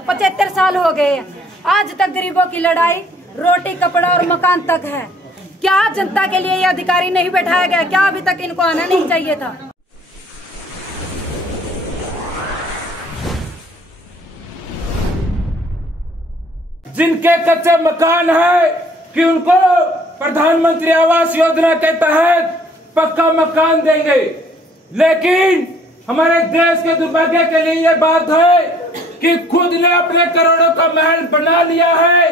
75 साल हो गए हैं, आज तक गरीबों की लड़ाई रोटी कपड़ा और मकान तक है। क्या जनता के लिए ये अधिकारी नहीं बैठाया गया? क्या अभी तक इनको आना नहीं चाहिए था? जिनके कच्चे मकान है कि उनको प्रधानमंत्री आवास योजना के तहत पक्का मकान देंगे, लेकिन हमारे देश के दुर्भाग्य के लिए ये बात है कि खुद ने अपने करोड़ों का महल बना लिया है।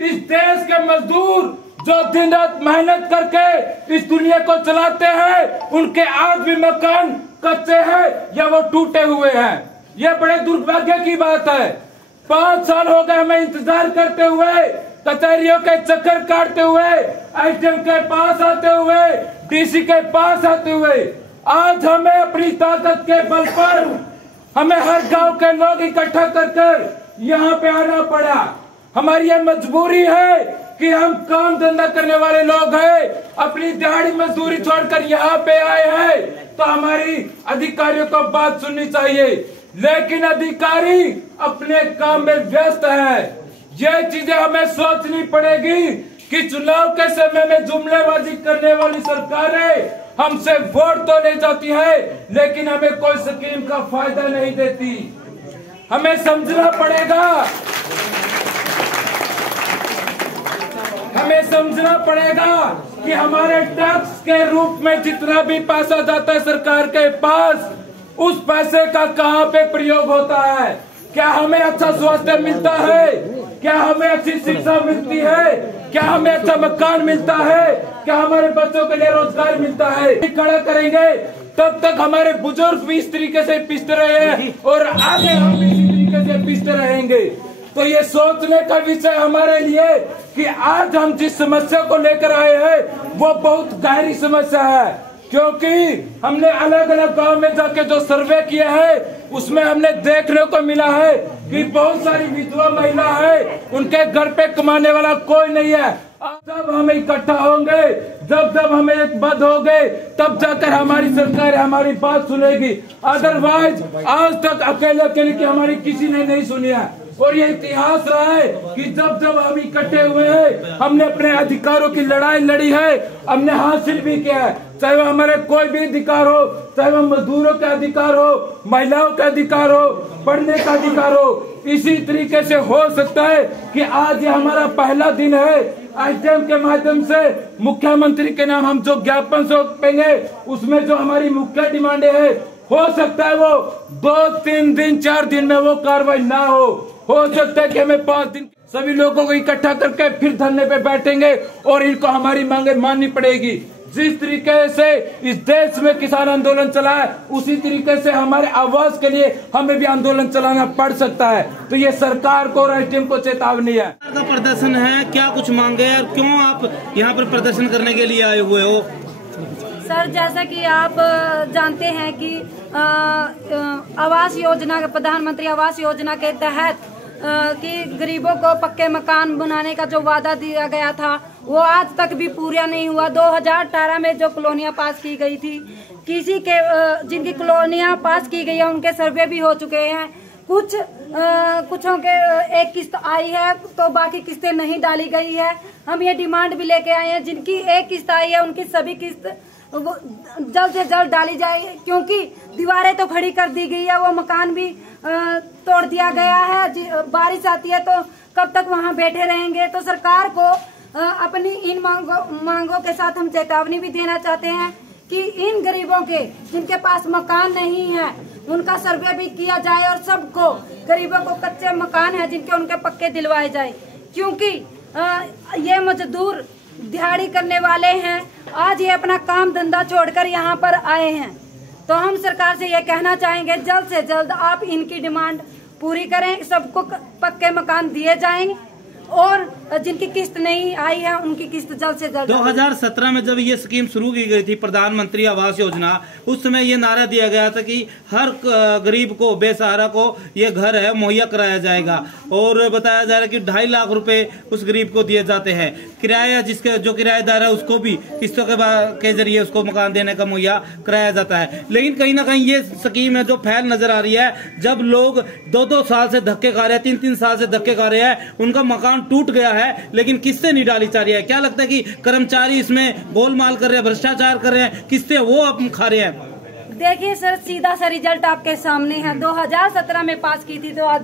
इस देश के मजदूर जो दिन रात मेहनत करके इस दुनिया को चलाते हैं, उनके आज भी मकान कच्चे हैं या वो टूटे हुए हैं। ये बड़े दुर्भाग्य की बात है। 5 साल हो गए हमें इंतजार करते हुए, कचहरियों के चक्कर काटते हुए, एसडीएम के पास आते हुए, डीसी के पास आते हुए। आज हमें अपनी ताकत के बल पर हमें हर गांव के लोग इकट्ठा कर यहाँ पे आना पड़ा। हमारी ये मजबूरी है कि हम काम धंधा करने वाले लोग हैं, अपनी दिहाड़ी मजदूरी छोड़कर यहाँ पे आए हैं, तो हमारी अधिकारियों को बात सुननी चाहिए। लेकिन अधिकारी अपने काम में व्यस्त है। ये चीजें हमें सोचनी पड़ेगी कि चुनाव के समय में जुमलेबाजी करने वाली सरकारें हमसे वोट तो ले जाती है, लेकिन हमें कोई स्कीम का फायदा नहीं देती। हमें समझना पड़ेगा, हमें समझना पड़ेगा कि हमारे टैक्स के रूप में जितना भी पैसा जाता है सरकार के पास, उस पैसे का कहाँ पे प्रयोग होता है। क्या हमें अच्छा स्वास्थ्य मिलता है? क्या हमें अच्छी शिक्षा मिलती है? क्या हमें अच्छा मकान मिलता है? क्या हमारे बच्चों के लिए रोजगार मिलता है? खड़ा करेंगे तब तक हमारे बुजुर्ग भी इस तरीके से पिसते रहे हैं और आगे हम भी इसी तरीके से पिसते रहेंगे। तो ये सोचने का विषय हमारे लिए कि आज हम जिस समस्या को लेकर आए हैं वो बहुत गहरी समस्या है, क्योंकि हमने अलग अलग गांव में जाके जो सर्वे किया है उसमें हमने देखने को मिला है कि बहुत सारी विधवा महिला है, उनके घर पे कमाने वाला कोई नहीं है। जब हम इकट्ठा होंगे, जब हम एक बद होंगे, तब जाकर हमारी सरकार हमारी बात सुनेगी। अदरवाइज आज तक अकेले अकेले की हमारी किसी ने नहीं सुनी है। और ये इतिहास रहा है कि जब हम इकट्ठे हुए हैं, हमने अपने अधिकारों की लड़ाई लड़ी है, हमने हासिल भी किया है। चाहे वो हमारे कोई भी अधिकार हो, चाहे वो मजदूरों का अधिकार हो, महिलाओं का अधिकार हो, पढ़ने का अधिकार हो। इसी तरीके से हो सकता है कि आज ये हमारा पहला दिन है, एसडीएम के माध्यम से मुख्यमंत्री के नाम हम जो ज्ञापन सौंपेंगे उसमें जो हमारी मुख्य डिमांडें है, हो सकता है वो 2-3 दिन 4 दिन में वो कार्रवाई ना हो सकता है कि हमें 5 दिन सभी लोगों को इकट्ठा करके फिर धरने पे बैठेंगे और इनको हमारी मांगे माननी पड़ेगी। जिस तरीके से इस देश में किसान आंदोलन चला है, उसी तरीके से हमारे आवाज के लिए हमें भी आंदोलन चलाना पड़ सकता है। तो ये सरकार को और एसडीएम को चेतावनी है। का प्रदर्शन है, क्या कुछ मांगे है और क्यों आप यहाँ पर प्रदर्शन करने के लिए आए हुए हो? सर, जैसा कि आप जानते हैं कि आवास योजना, प्रधानमंत्री आवास योजना के तहत कि गरीबों को पक्के मकान बनाने का जो वादा दिया गया था वो आज तक भी पूरा नहीं हुआ। 2018 में जो कॉलोनियां पास की गई थी, किसी के जिनकी कॉलोनियां पास की गई है उनके सर्वे भी हो चुके हैं। कुछों के एक किस्त आई है तो बाकी किस्तें नहीं डाली गई है। हम ये डिमांड भी लेके आए हैं, जिनकी एक किस्त आई है उनकी सभी किस्त जल्द से जल्द डाली जाए, क्योंकि दीवारें तो खड़ी कर दी गई है, वो मकान भी तोड़ दिया गया है। बारिश आती है तो कब तक वहां बैठे रहेंगे? तो सरकार को अपनी इन मांगों के साथ हम चेतावनी भी देना चाहते हैं कि इन गरीबों के जिनके पास मकान नहीं है उनका सर्वे भी किया जाए और सबको गरीबों को कच्चे मकान है जिनके उनके पक्के दिलवाए जाए, क्योंकि ये मजदूर दिहाड़ी करने वाले हैं। आज ये अपना काम धंधा छोड़कर यहाँ पर आए हैं। तो हम सरकार से ये कहना चाहेंगे जल्द से जल्द आप इनकी डिमांड पूरी करें, सबको पक्के मकान दिए जाएंगे और जिनकी किस्त नहीं आई है उनकी किस्त जल्द से जल्द। 2017 में जब ये स्कीम शुरू की गई थी प्रधानमंत्री आवास योजना, उस समय ये नारा दिया गया था कि हर गरीब को, बेसहारा को ये घर है मुहैया कराया जाएगा, और बताया जा रहा है कि 2.5 लाख रुपए उस गरीब को दिए जाते हैं। किराया जिसके जो किराएदार है उसको भी किस्तों के जरिए उसको मकान देने का मुहैया कराया जाता है। लेकिन कहीं ना कहीं ये स्कीम है जो फैल नजर आ रही है, जब लोग 2-2 साल से धक्के खा रहे हैं, 3-3 साल से धक्के खा रहे हैं, उनका मकान टूट गया है लेकिन किस्तें नहीं डाली जा रही है। क्या लगता है कि कर्मचारी इसमें गोलमाल कर रहे हैं, भ्रष्टाचार कर रहे हैं, किस्तें वो अब खा रहे हैं? देखिए सर, सीधा सा रिजल्ट आपके सामने है। 2017 में पास की थी तो आज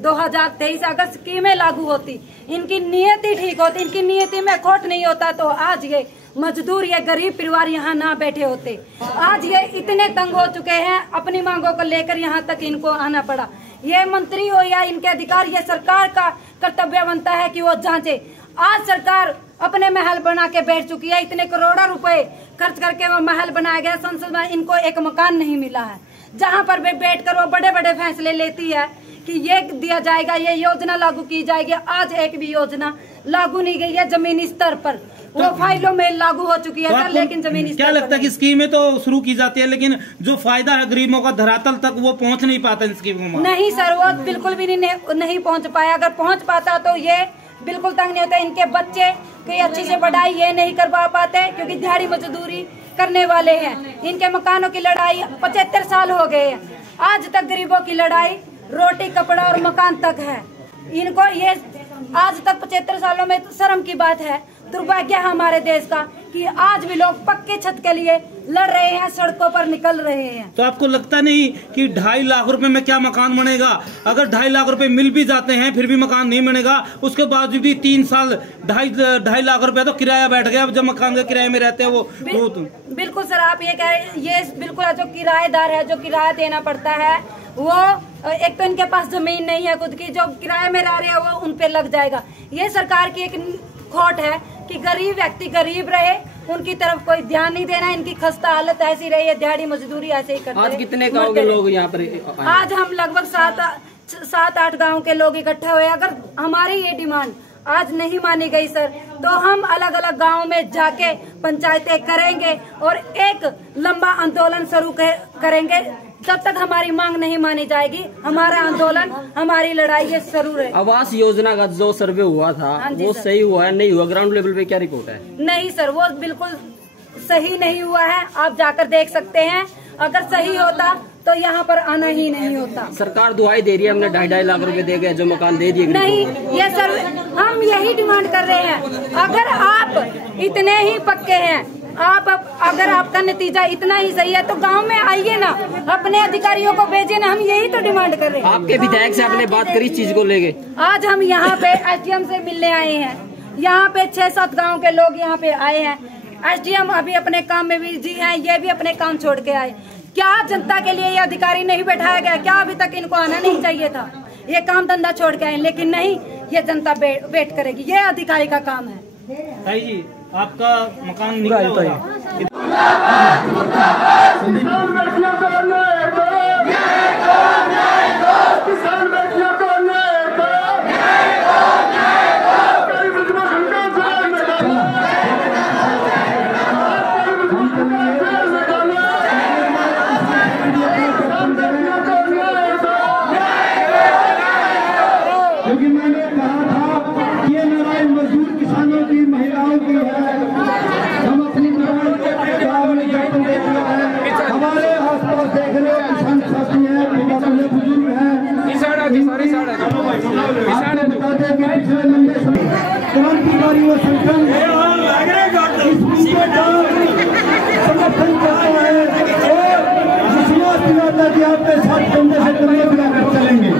2023 अगर स्कीमें लागू होती, इनकी नियति ठीक होती, इनकी नियति में खोट नहीं होता, तो आज ये मजदूर, ये गरीब परिवार यहाँ ना बैठे होते। आज ये इतने तंग हो चुके हैं, अपनी मांगों को लेकर यहाँ तक इनको आना पड़ा। ये मंत्री हो या इनके अधिकारी, ये सरकार का कर्तव्य बनता है कि वो जांचे। आज सरकार अपने महल बना के बैठ चुकी है, इतने करोड़ों रुपए खर्च करके वो महल बनाया गया, संसद में इनको एक मकान नहीं मिला है, जहाँ पर वे बैठकर वो बड़े बड़े फैसले लेती है कि ये दिया जाएगा, ये योजना लागू की जाएगी। आज एक भी योजना लागू नहीं गई है जमीनी स्तर पर, वो फाइलों में लागू हो चुकी है सर, लेकिन जमीनी क्या लगता है कि स्कीमें तो शुरू की जाती है लेकिन जो फायदा है गरीबों का धरातल तक वो पहुंच नहीं पाता इन स्कीमों में? नहीं सर, वो बिल्कुल भी नहीं पहुंच पाया। अगर पहुंच पाता तो ये बिल्कुल तंग नहीं होता। इनके बच्चे कोई अच्छी से पढ़ाई ये नहीं करवा पाते क्योंकि दिहाड़ी मजदूरी करने वाले हैं। इनके मकानों की लड़ाई 75 साल हो गए हैं, आज तक गरीबों की लड़ाई रोटी कपड़ा और मकान तक है। इनको ये आज तक 75 सालों में तो शर्म की बात है, दुर्भाग्य है हमारे देश का कि आज भी लोग पक्के छत के लिए लड़ रहे हैं, सड़कों पर निकल रहे हैं। तो आपको लगता नहीं कि 2.5 लाख रुपए में क्या मकान बनेगा? अगर 2.5 लाख रुपए मिल भी जाते हैं फिर भी मकान नहीं बनेगा, उसके बावजूद भी 3 साल 2.5 लाख रुपए तो किराया बैठ गया। जब मकान के किराए में रहते हैं वो बिल्कुल सर, आप ये कह रहे हैं, ये बिल्कुल जो किराएदार है, जो किराया देना पड़ता है, वो एक तो इनके पास जमीन नहीं है खुद की, जो किराए में रह रहे हैं वो उन पे लग जाएगा। ये सरकार की एक खोट है कि गरीब व्यक्ति गरीब रहे, उनकी तरफ कोई ध्यान नहीं देना। इनकी खस्ता हालत ऐसी रही है, दिहाड़ी मजदूरी ऐसे ही करते हैं। आज कितने गांव के लोग यहाँ पर? आज हम लगभग 7-8 गांव के लोग इकट्ठे हुए। अगर हमारी ये डिमांड आज नहीं मानी गई सर, तो हम अलग अलग गाँव में जाके पंचायतें करेंगे और एक लंबा आंदोलन शुरू करेंगे। जब तक हमारी मांग नहीं मानी जाएगी, हमारा आंदोलन, हमारी लड़ाई ये शुरू है। आवास योजना का जो सर्वे हुआ था वो सही हुआ है, नहीं हुआ? ग्राउंड लेवल पे क्या रिपोर्ट है? नहीं सर, वो बिल्कुल सही नहीं हुआ है, आप जाकर देख सकते हैं। अगर सही होता तो यहाँ पर आना ही नहीं होता। सरकार दुआई दे रही है, हमने 2.5 लाख रुपए दे गए, जो मकान दे दिए। नहीं, ये सर हम यही डिमांड कर रहे हैं। अगर आप इतने ही पक्के हैं, अगर आपका नतीजा इतना ही सही है तो गांव में आइए ना, अपने अधिकारियों को भेजिए ना। हम यही तो डिमांड कर रहे हैं। आपके विधायक से आपने बात करी इस चीज को लेके? आज हम यहाँ पे एसडीएम से मिलने आए हैं। यहाँ पे 6-7 गांव के लोग यहाँ पे आए हैं। एसडीएम अभी अपने काम में बिजी हैं, ये भी अपने काम छोड़ के आए। क्या जनता के लिए ये अधिकारी नहीं बैठाया गया? क्या अभी तक इनको आना नहीं चाहिए था? ये काम धंधा छोड़ के आए, लेकिन नहीं, ये जनता वेट करेगी, ये अधिकारी का काम है। भाई जी, आपका मकान निकला होगा। क्योंकि मैंने कहा था कि ये लड़ाई मजदूर किसानों की, महिलाओं की है। हम अपनी गाँव में जाकर देख रहे हैं, हमारे आसपास देख रहे हैं, किसान साथी हैं, बुजुर्ग हैं। क्रांतिकारी व संगठन समर्थन करता है और विश्वास दिलाता है कि आपके साथ कंधे से कंधे मिलाकर चलेंगे।